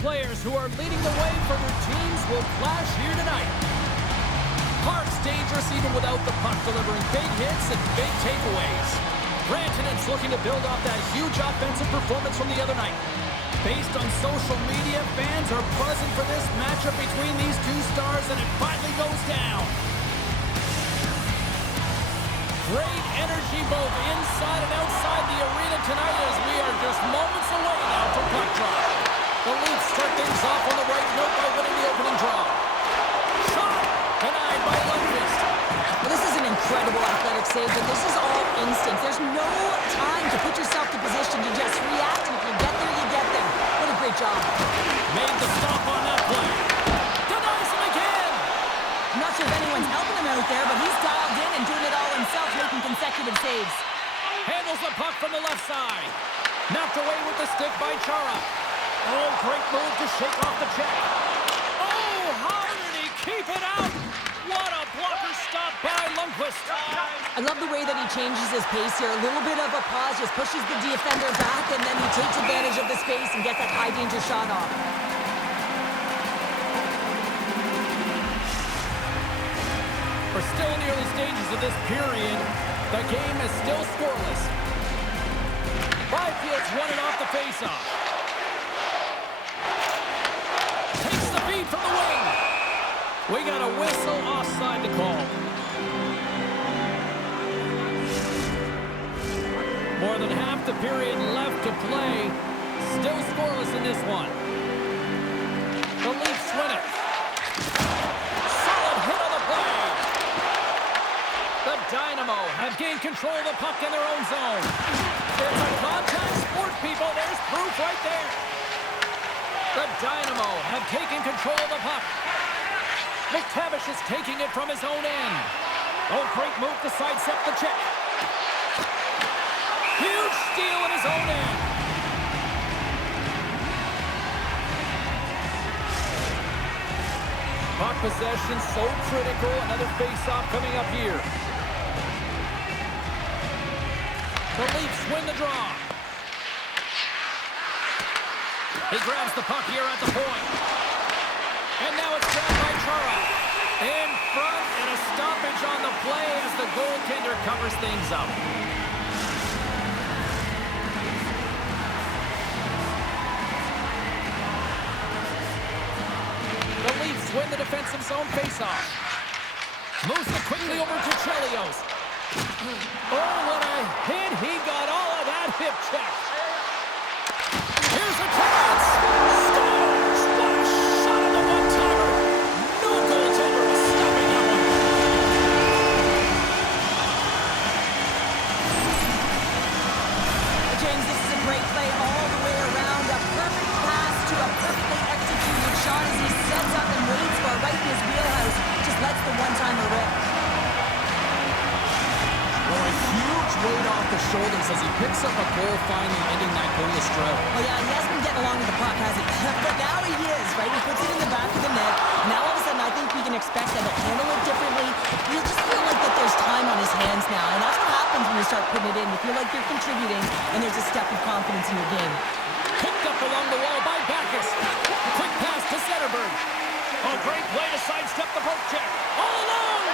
players who are leading the way for their teams will clash here tonight. Park's dangerous even without the puck, delivering big hits and big takeaways. Rantanen's looking to build off that huge offensive performance from the other night. Based on social media, fans are buzzing for this matchup between these two stars, and it finally goes down. Great energy both inside and outside the arena tonight as we are just moments away now from puck drop. The Leafs start things off on the right note by winning the opening draw. Shot denied by Lundqvist. Well, this is an incredible athletic save, but this is all instinct. There's no time to put yourself to position to just react, and if you get there, you get there. What a great job. Made the stop on that play. Denies him again. I'm not sure if anyone's helping him out there, but he's dialed in and doing it all himself, making consecutive saves. Handles the puck from the left side. Knocked away with the stick by Chara. Oh, great move to shake off the check. Oh, how did he keep it out? What a blocker stop by Lundqvist. I love the way that he changes his pace here. A little bit of a pause, just pushes the defender back, and then he takes advantage of the space and gets that high-danger shot off. We're still in the early stages of this period. The game is still scoreless. Byfield's won it off the faceoff. Takes the feed from the wing. We got a whistle offside to call. More than half the period left to play. Still scoreless in this one. The Leafs win it. Solid hit on the play. The Dynamo have gained control of the puck in their own zone. It's a contact sport, people. There's proof right there. The Dynamo have taken control of the puck. McTavish is taking it from his own end. Oh, great move to sidestep the check. Huge steal in his own end. Puck possession so critical. Another face-off coming up here. The Leafs win the draw. He grabs the puck here at the point. And now it's grabbed by Chara. In front, and a stoppage on the play as the goaltender covers things up. The Leafs win the defensive zone faceoff. Moves it quickly over to Chelios. Oh, what a hit. He got all of that hip check. Here's a chance. Scores! What a shot on the one-timer. No goaltender is stopping that one. James, this is a great play all the way around. A perfect pass to a perfectly executed shot as he sets up and waits for right in his wheelhouse. Just lets the one-timer rip. Well, a huge weight off the shoulders as he picks up a goal, finally ending that goalless drought. Oh yeah, he hasn't been getting along with the puck, has he? But now he is, right? He puts it in the back of the net. Now all of a sudden I think we can expect that he'll handle it differently. You just feel like that there's time on his hands now, and that's what happens when you start putting it in. You feel like you're contributing, and there's a step of confidence in your game. Picked up along the wall by Backus. Quick pass to Zetterberg. Oh, great play to sidestep the poke check. All alone!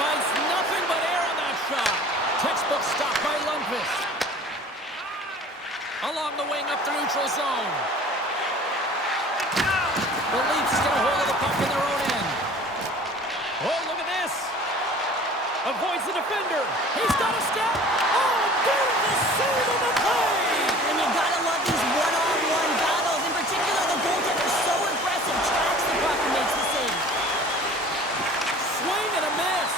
Finds nothing but air on that shot. Textbook stop by Lundqvist. Along the wing up the neutral zone. The Leafs get a hold of the puck in their own end. Oh, look at this. Avoids the defender. He's got a step. Oh, beautiful save on the play. And you gotta love these one-on-one battles. In particular, the goaltender's so aggressive, tracks the puck and makes the save. Swing and a miss.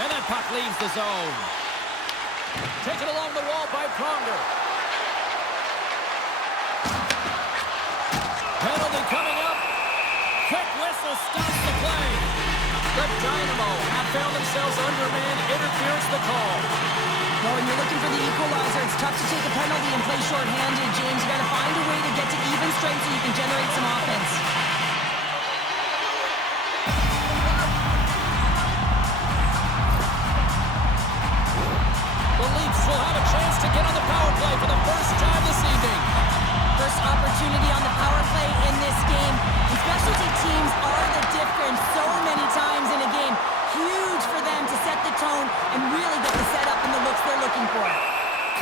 And that puck leaves the zone. Taken along the wall by Pronger. Penalty coming up. Quick whistle stops the play. The Dynamo have found themselves undermanned. Interference the call. Well, when you're looking for the equalizer, it's tough to take a penalty and play shorthanded, James. You gotta find a way to get to even strength so you can generate some offense. The Leafs will have a chance to get on the power play for the first time this evening. First opportunity on the power play in this game. And specialty teams are the difference so many times in a game. Huge for them to set the tone and really get the setup and the looks they're looking for.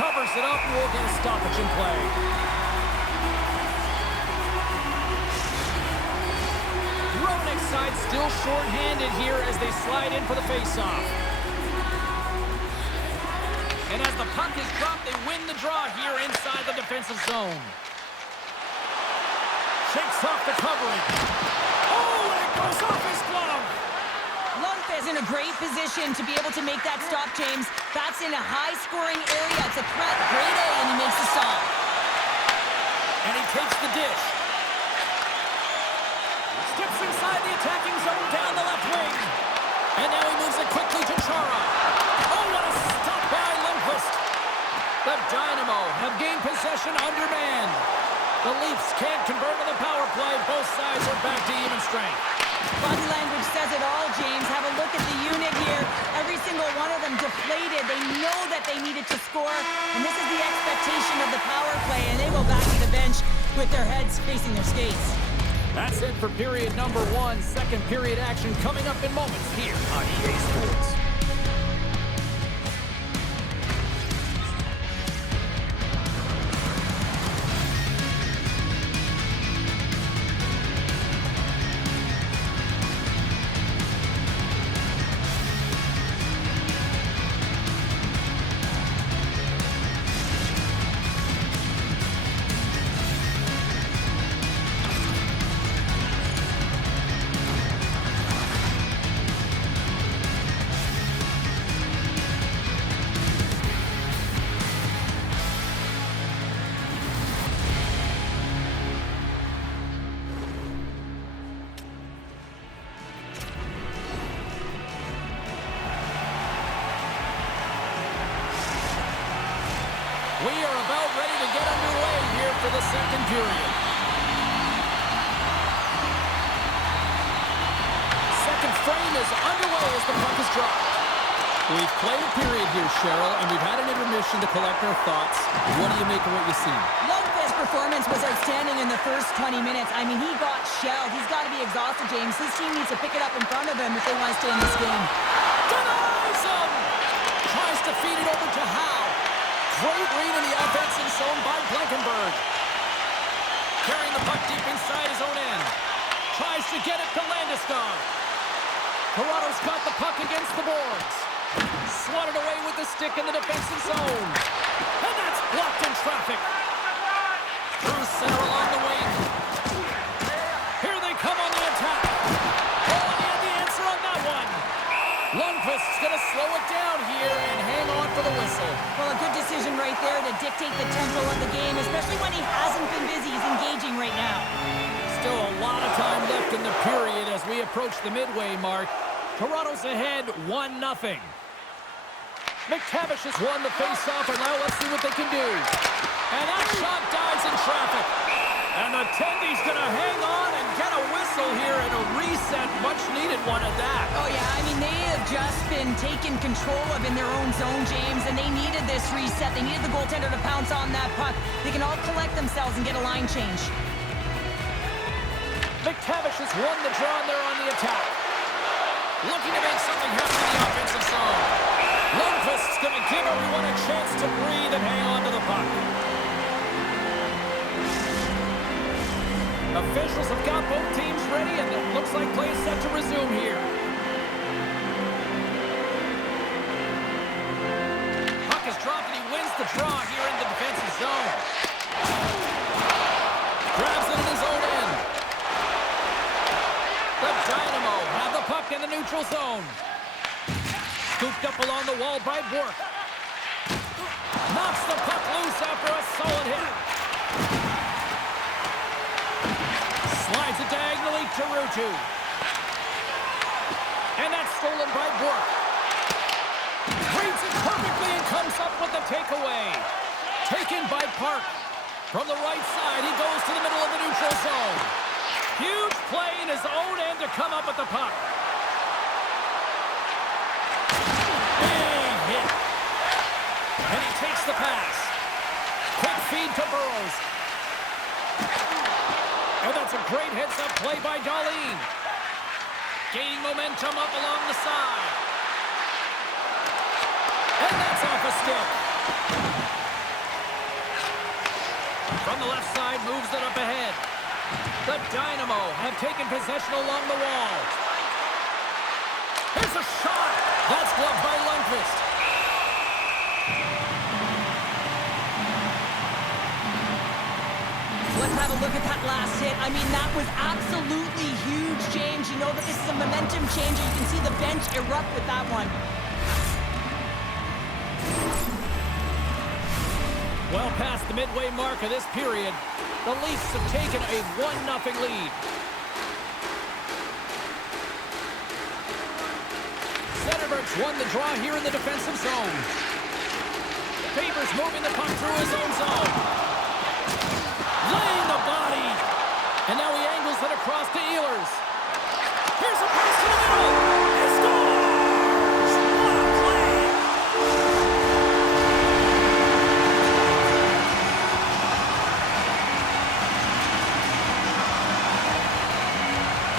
Covers it up, and we'll get a stoppage in play. Roenick's side still short-handed here as they slide in for the face-off. And as the puck is dropped, they win the draw here inside the defensive zone. Shakes off the covering. Oh, and it goes off his glove. Lundqvist in a great position to be able to make that stop, James. That's in a high-scoring area. It's a threat, grade A, and he makes the stop. And he takes the dish. Steps inside the attacking zone down the left wing. And now he moves it quickly to Chara. Oh, what a stop by Lundqvist. The Dynamo have gained possession undermanned. The Leafs can't convert on the power play. Both sides are back to even strength. Body language says it all, James. Have a look at the unit here. Every single one of them deflated. They know that they needed to score, and this is the expectation of the power play, and they go back to the bench with their heads facing their skates. That's it for period number 1. Second period action coming up in moments here on EA Sports. We are about ready to get underway here for the second period. Second frame is underway as the puck is dropped. We've played a period here, Cheryl, and we've had an intermission to collect our thoughts. What do you make of what you've seen? Lundqvist's performance was outstanding in the first 20 minutes. I mean, he got shelled. He's got to be exhausted, James. His team needs to pick it up in front of him if they want to stay in this game. Denies him! Tries to feed it over to Howe. Great read in the offensive zone by Blankenberg. Carrying the puck deep inside his own end. Tries to get it to Landeskog. Toronto's got the puck against the boards. Swatted away with the stick in the defensive zone. And that's blocked in traffic. Through center along the wing. Here they come on the attack. Oh, and he had the answer on that one. Lundqvist's going to slow it down here and hang on for the whistle. Well, a good decision right there to dictate the tempo of the game, especially when he hasn't been busy. He's engaging right now. Still a lot of time left in the period as we approach the midway mark. Toronto's ahead 1-0. McTavish has won the face-off, and now let's see what they can do. And that shot dies in traffic. And the attendee's going to hang on and get a whistle here and a reset, much-needed one at that. Oh, yeah, I mean, they have just been taken control of in their own zone, James, and they needed this reset. They needed the goaltender to pounce on that puck. They can all collect themselves and get a line change. McTavish has won the draw, and they're on the attack. Looking to make something happen in the offensive zone. Lundqvist's going to give everyone a chance to breathe and hang on to the puck. Officials have got both teams ready, and it looks like play is set to resume here. Puck is dropped, and he wins the draw here in the defensive zone. Grabs it in his own end. The Dynamo have the puck in the neutral zone. Scooped up along the wall by Bork. Knocks the puck loose after a solid hit. Slides it diagonally to Ruutu. And that's stolen by Bork. Reads it perfectly and comes up with the takeaway. Taken by Park. From the right side, he goes to the middle of the neutral zone. Huge play in his own end to come up with the puck. Big hit. And he takes the pass. Quick feed to Burrows. And that's a great heads-up play by goalie. Gaining momentum up along the side. And that's off a stick. From the left side, moves it up ahead. The Dynamo have taken possession along the wall. Here's a shot. That's gloved by Lundqvist. Let's have a look at that last hit. I mean, that was absolutely huge, James. You know that this is a momentum changer. You can see the bench erupt with that one. Well past the midway mark of this period, the Leafs have taken a 1-0 lead. Zetterberg's won the draw here in the defensive zone. Favors moving the puck through his own zone. Laying the body. And now he angles it across to Ehlers. Here's a pass to the middle. He scores! What a play!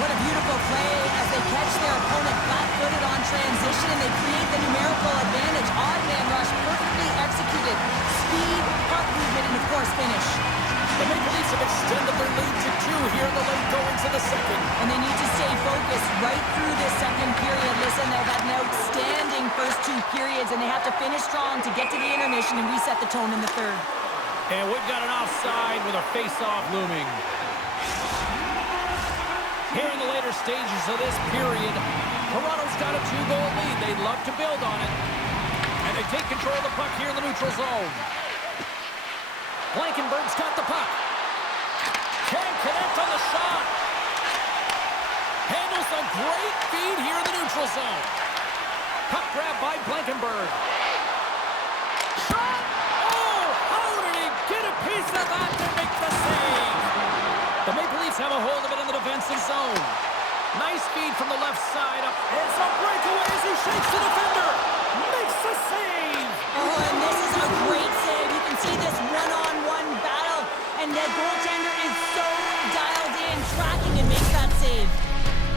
What a beautiful play as they catch their opponent flat-footed on transition and they create the numerical advantage. Odd man rush, perfectly executed. Speed, puck movement, and of course finish. The Maple Leafs have extended their lead to 2 here in the late going to the second. And they need to stay focused right through this second period. Listen, they've had an outstanding first 2 periods, and they have to finish strong to get to the intermission and reset the tone in the third. And we've got an offside with a face-off looming. Here in the later stages of this period, Toronto's got a 2-goal lead. They'd love to build on it. And they take control of the puck here in the neutral zone. Blankenberg's got the puck. Can't connect on the shot. Handles a great feed here in the neutral zone. Puck grab by Blankenberg. Shot! Oh, how did he get a piece of that to make the save? The Maple Leafs have a hold of it in the defensive zone. Nice feed from the left side up. It's a breakaway as he shakes the defender. Makes the save. Oh, and this is a great save. You can see this one-on-one battle, and the goaltender is so dialed in, tracking and makes that save.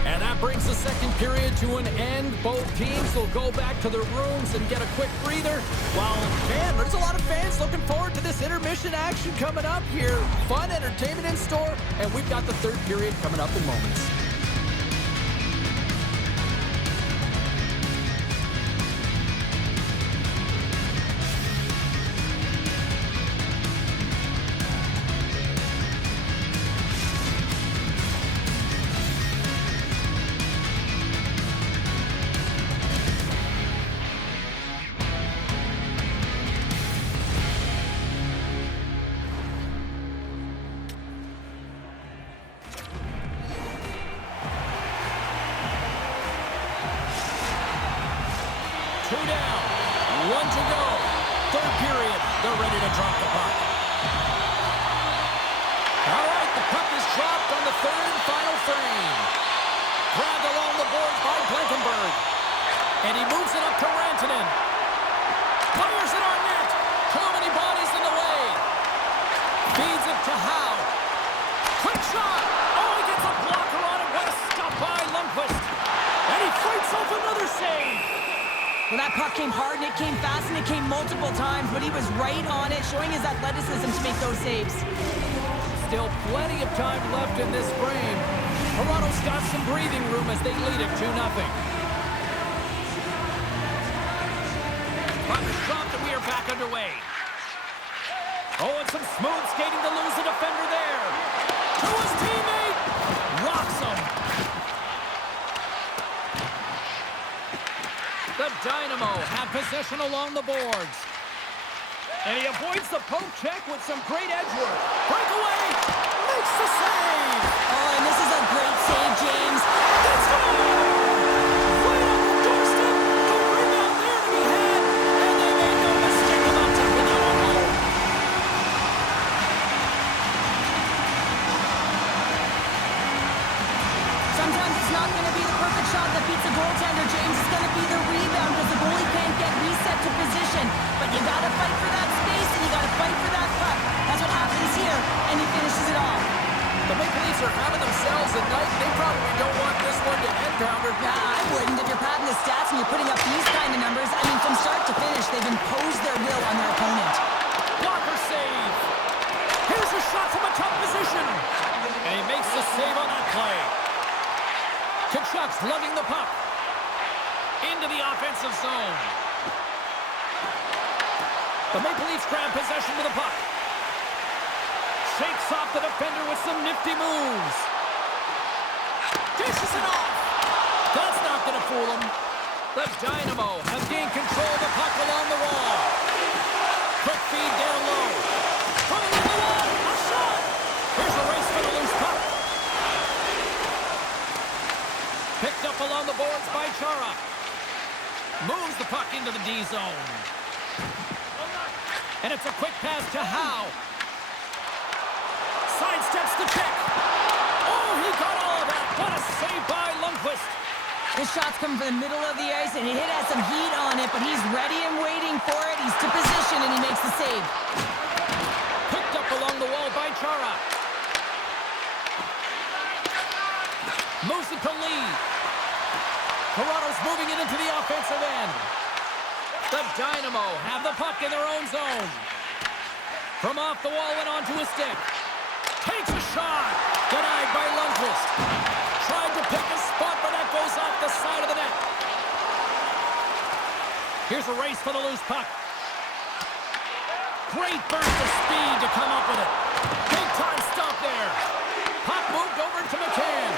And that brings the second period to an end. Both teams will go back to their rooms and get a quick breather. While, man, there's a lot of fans looking forward to this intermission action coming up here. Fun entertainment in store, and we've got the third period coming up in moments. Two down, 1 to go. Third period, they're ready to drop the puck. All right, the puck is dropped on the third and final frame. Grabbed along the boards by Blankenberg. And he moves it up to Rantanen. Fires it on net. Too many bodies in the way. Feeds it to Howe. Quick shot. Oh, he gets a blocker on it. What a stop by Lundqvist. And he fights off another save. Well, that puck came hard, and it came fast, and it came multiple times, but he was right on it, showing his athleticism to make those saves. Still plenty of time left in this frame. Toronto's got some breathing room as they lead it 2-0. Puck is dropped, and we are back underway. Oh, and some smooth skating to lose the defender there. To his teammate. Rocks him. The Dynamo have possession along the boards. And he avoids the poke check with some great edge work. Breakaway! Makes the save! Oh, and this is a great save, James. It's gone! Right on the doorstep! The rebound there to be had! And they made no mistake about tapping that one home. Sometimes it's not going to be the perfect shot that beats a goaltender, James. It's going to be the rebound because the goalie can't get reset to position. But you got to fight for that space and you got to fight for that puck. That's what happens here, and he finishes it off. The Maple Leafs are impose their will on their opponent. Blocker save. Here's a shot from a tough position. And he makes the save on that play. Kachuk's lugging the puck into the offensive zone. The Maple Leafs grab possession with the puck. Shakes off the defender with some nifty moves. Dishes it off. That's not going to fool him. The Dynamo have gained control of the puck along the wall. Quick feed down low. Pulling in the wall. A shot. Here's a race for the loose puck. Picked up along the boards by Chara. Moves the puck into the D zone. And it's a quick pass to Howe. Sidesteps the check. Oh, he got all of that. What a save by Lundqvist. This shot's coming from the middle of the ice, and it has some heat on it, but he's ready and waiting for it. He's to position, and he makes the save. Picked up along the wall by Chara. Moves it to Lee. Toronto's moving it into the offensive end. The Dynamo have the puck in their own zone. From off the wall and onto a stick. Takes a shot. Denied by Lundqvist. Tried to pick a spot, but that goes off the side of the net. Here's a race for the loose puck. Great burst of speed to come up with it. Big time stop there. Puck moved over to McCann.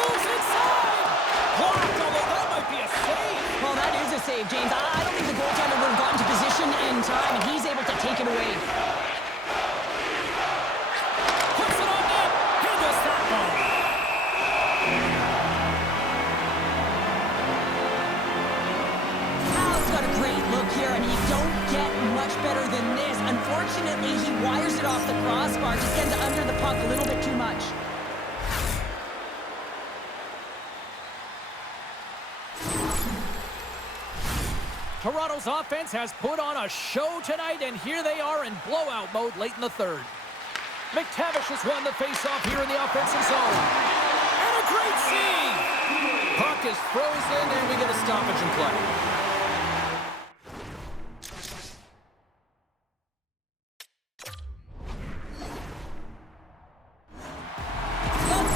Moves inside. Blocked, although that might be a save. Well, that is a save, James. I don't think the goaltender would have gotten to position in time, and he's able to take it away. Puts it on net. He does that one. Howe's got a great look here, and you don't get much better than this. Unfortunately, he wires it off the crossbar, just gets under the puck a little bit too much. Toronto's offense has put on a show tonight, and here they are in blowout mode late in the third. McTavish has won the faceoff here in the offensive zone. And a great save! Puck is frozen, and we get a stoppage in play.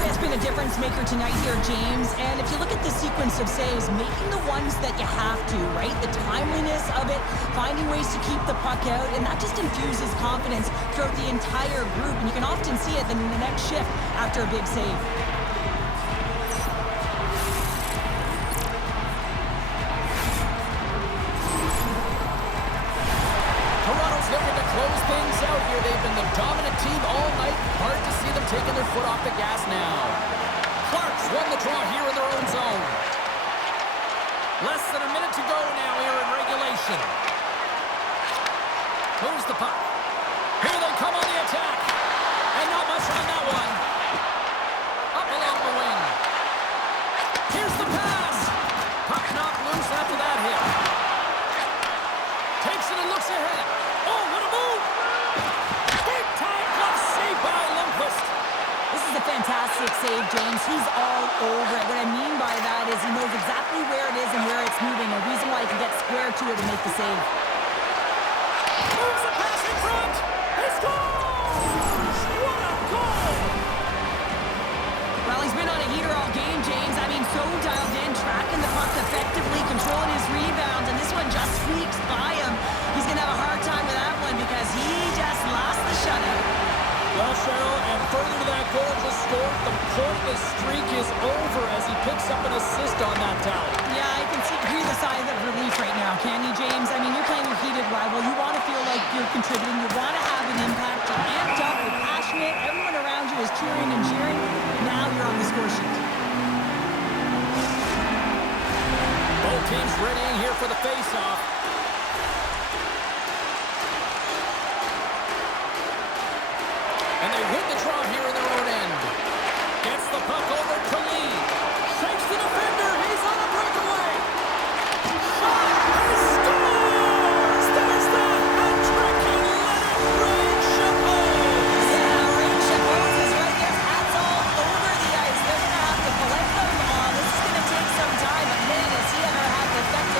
That's been a difference maker tonight here, James. And if you look at the sequence of saves, making the ones that you have to, right? The timeliness of it, finding ways to keep the puck out, and that just infuses confidence throughout the entire group. And you can often see it in the next shift after a big save. Toronto's looking to close things out here. They've been the dominant team all night. Hard to see them taking their foot off the gas now. Clark's won the draw here in their own zone. Less than a minute to go now here in regulation. Moves the puck. Here they come on the attack. And not much on that one. Up along the wing. Here's the pass. Puck knocked loose after that hit. Takes it and looks ahead. Oh, what a move! Big time glove save by Lundqvist. This is a fantastic save, James. He's all over it. What I mean by that is he knows exactly where it is and where it's moving. A reason why he can get square to it and make the save. Moves the pass in front. He scores! What a goal! Well, he's been on a heater all game, James. I mean, so dialed in, tracking the puck effectively, controlling his rebounds, and this one just sneaks by him. He's going to have a hard time with that one because he just lost the shutout. Well, Cheryl, and further to that goal just scored, the pointless streak is over as he picks up an assist on that tally. Yeah, I can hear the sigh of relief right now, can you, James? I mean, you're playing your heated rival. You want to feel like you're contributing. You want to have an impact. You're amped up. You're passionate. Everyone around you is cheering and cheering. Now you're on the score sheet. Both teams readying here for the face-off. And they win the draw here in their own end. Gets the puck over to Lee. Shakes the defender. He's on a breakaway. Shot. He scores! There's the hat-trick. He let it rain Chabot. Yeah, Rain Chabot is right there. Hats all over the ice. They're going to have to collect them all. This is going to take some time. But man, has he ever had the effect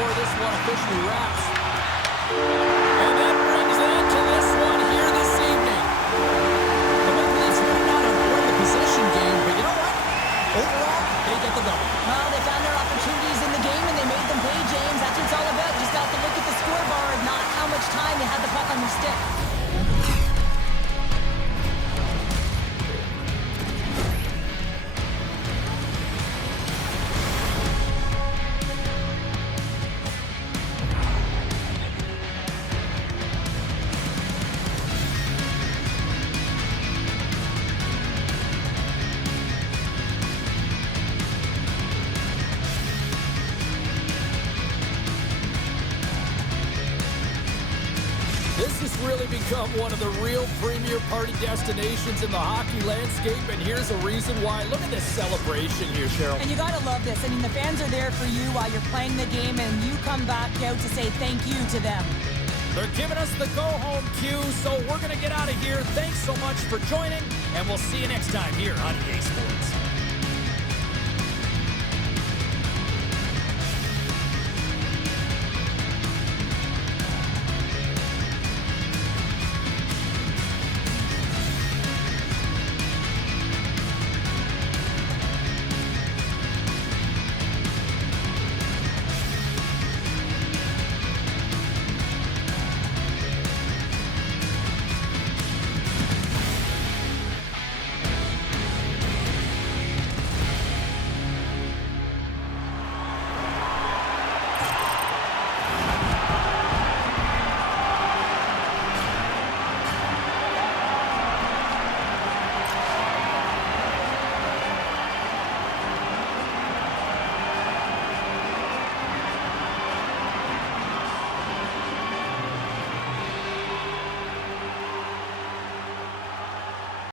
before this one officially wraps. And that brings an end to this one here this evening. The Maple Leafs may not have won the possession game, but you know what? Overall, they get the double. Well, they found their opportunities in the game, and they made them pay, James. That's what it's all about. Just got to look at the scoreboard, not how much time they had the puck on their stick. This has really become one of the real premier party destinations in the hockey landscape, and here's a reason why. Look at this celebration here, Cheryl. And you got to love this. I mean, the fans are there for you while you're playing the game, and you come back out to say thank you to them. They're giving us the go-home cue, so we're going to get out of here. Thanks so much for joining, and we'll see you next time here on EA Sports.